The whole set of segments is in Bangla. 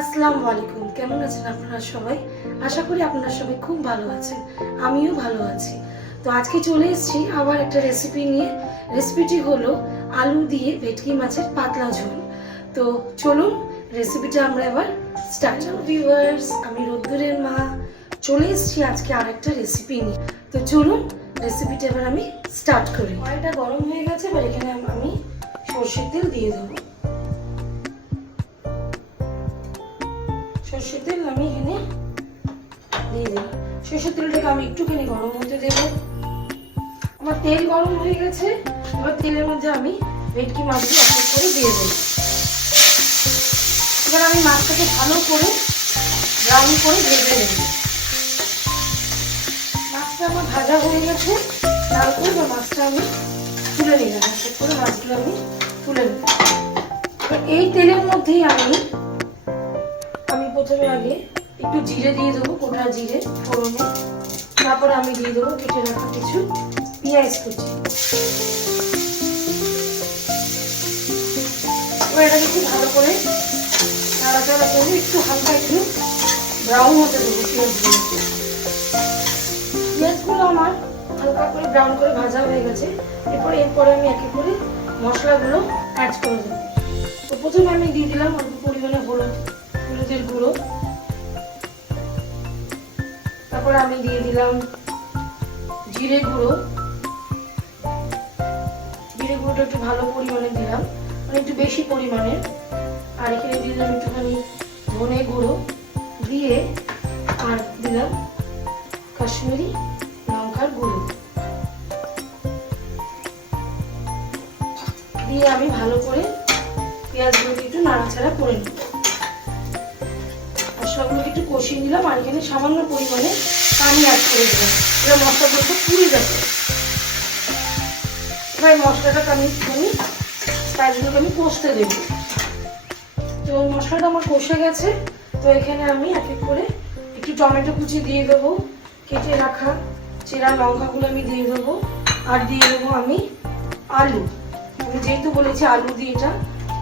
আসসালামু আলাইকুম। কেমন আছেন আপনারা সবাই? আশা করি আপনারা সবাই খুব ভালো আছেন। আমিও ভালো আছি। তো আজকে চলে এসেছি আবার একটা রেসিপি নিয়ে। রেসিপিটি হলো আলু দিয়ে ভেটকি মাছের পাতলা ঝোল। তো চলুন রেসিপিটা আমরা এবার স্টার্ট ভিউয়ার্স আমি রোদ্দুরের মা। চলে এসেছি আজকে আরেকটা রেসিপি নিয়ে। তো চলুন রেসিপিটা এবার আমি স্টার্ট করি। কড়াইটা গরম হয়ে গেছে, এবার এখানে আমি সর্ষের তেল দিয়ে দেবো। সর্ষের তেল আমি এখানে দিয়ে দিলাম সর্ষের তেলটাকে আমি একটুখানি গরম হতে দেবো। আমার তেল গরম হয়ে গেছে, এবার তেলের মধ্যে আমি ভেটকি মাছগুলো এক করে দিয়ে দেবো। এবার আমি মাছটাকে ভালো করে ব্রাউন করে ভেজে নেব। মাছটা আমার ভাজা হয়ে গেছে, তারপর এবার মাছটা আমি তুলে নিলাম। এক করে মাছগুলো আমি তুলে নেব। এই তেলের মধ্যেই আমি প্রথমে আগে একটু জিরে দিয়ে দেবো, গোটা জিরে, ফোড়নে। তারপরে আমি দিয়ে দেবো কেটে রাখা কিছু পেঁয়াজ কুচি। এটাকে খুব ভালো করে নাড়াচাড়া করে একটু হালকা একটু ব্রাউন হতে দেবো পেঁয়াজগুলোকে পেঁয়াজগুলো আমার হালকা করে ব্রাউন করে ভাজা হয়ে গেছে। এরপরে এরপরে আমি একে করে মশলাগুলো অ্যাড করে দেবো। তো প্রথমে আমি দিয়ে দিলাম অল্প পরিমাণে হলুদ। হলুদের গুঁড়ো। তারপর আমি দিয়ে দিলাম জিরে গুঁড়ো। জিরে গুঁড়োটা একটু ভালো পরিমাণে দিলাম মানে একটু বেশি পরিমাণে। আর এখানে দিলাম একটুখানি ধনে গুঁড়ো দিয়ে আর দিলাম কাশ্মীরি লঙ্কার গুঁড়ো। দিয়ে আমি ভালো করে পেঁয়াজগুলোকে একটু নাড়াচাড়া করে একটু কষিয়ে নিলাম আর এখানে সামান্য পরিমাণে পানি অ্যাড করে দিলাম এবার মশলাগুলো একটু পুড়ে যাবে। এবার মশলাটাকে আমি একটুখানি পেঁয়াজগুলোকে আমি কষতে দেব। তো মশলাটা আমার কষে গেছে। তো এখানে আমি এক এক করে একটু টমেটো কুচি দিয়ে দেবো, কেটে রাখা চেরা লঙ্কাগুলো আমি দিয়ে দেবো, আর দিয়ে দেবো আমি আলু। আমি যেহেতু বলেছি আলু দিয়ে এটা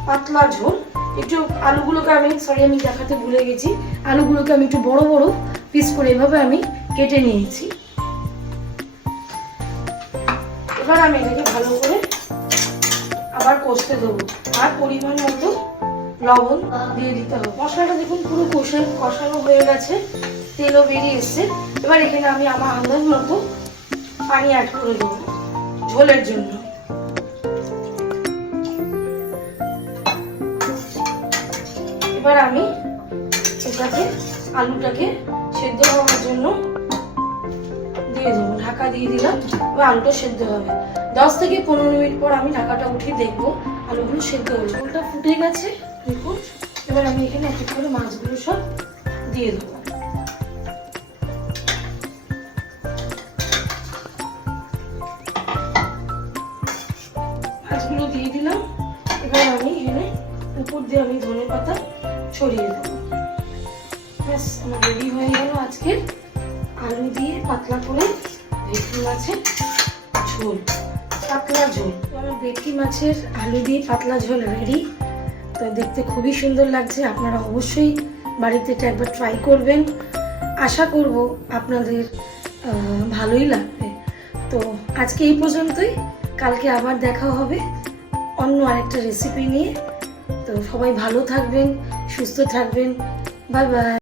পাতলা ঝোল একটু আলুগুলোকে আমি সরি আমি দেখাতে ভুলে গেছি। আলুগুলোকে আমি একটু বড় বড় পিস করে এভাবে আমি কেটে নিয়েছি। এবার আমি এটাকে ভালো করে আবার কষতে দেবো। আর পরিমাণ মতো লবণ দিয়ে দিতে হবে। মশলাটা দেখুন, পুরো কষে, কষানো হয়ে গেছে। তেলও বেরিয়ে এসছে। এবার এখানে আমি আমার আন্দাজ মতো পানি অ্যাড করে দেবো ঝোলের জন্য। এবার আমি এটাকে, আলুটাকে সেদ্ধ হওয়ার জন্য দিয়ে দেবো, ঢাকা দিয়ে দিলাম। এবার আলুটা সেদ্ধ হবে। দশ থেকে পনেরো মিনিট পর আমি ঢাকাটা উঠিয়ে দেখব আলুগুলো সেদ্ধ হয়েছে। আলুটা ফুটে গেছে, দেখুন। এবার আমি এখানে এক এক করে মাছগুলো সব দিয়ে দেবো। মাছগুলো দিয়ে দিলাম। এবার আমি এখানে উপর দিয়ে আমি ধনে পাতা ছড়িয়ে দেবো। ব্যাস, আমার রেডি হয়ে গেল আজকে আলু দিয়ে পাতলা করে ভেটকি মাছের ঝোল। পাতলা ঝোল। আমার ভেটকি মাছের আলু দিয়ে পাতলা ঝোল রেডি তো দেখতে খুবই সুন্দর লাগছে। আপনারা অবশ্যই বাড়িতে এটা একবার ট্রাই করবেন। আশা করব আপনাদের ভালোই লাগবে। তো আজকে এই পর্যন্তই। কালকে আবার দেখা হবে অন্য আরেকটা রেসিপি নিয়ে। তো সবাই ভালো থাকবেন সুস্থ থাকবেন বাই বাই।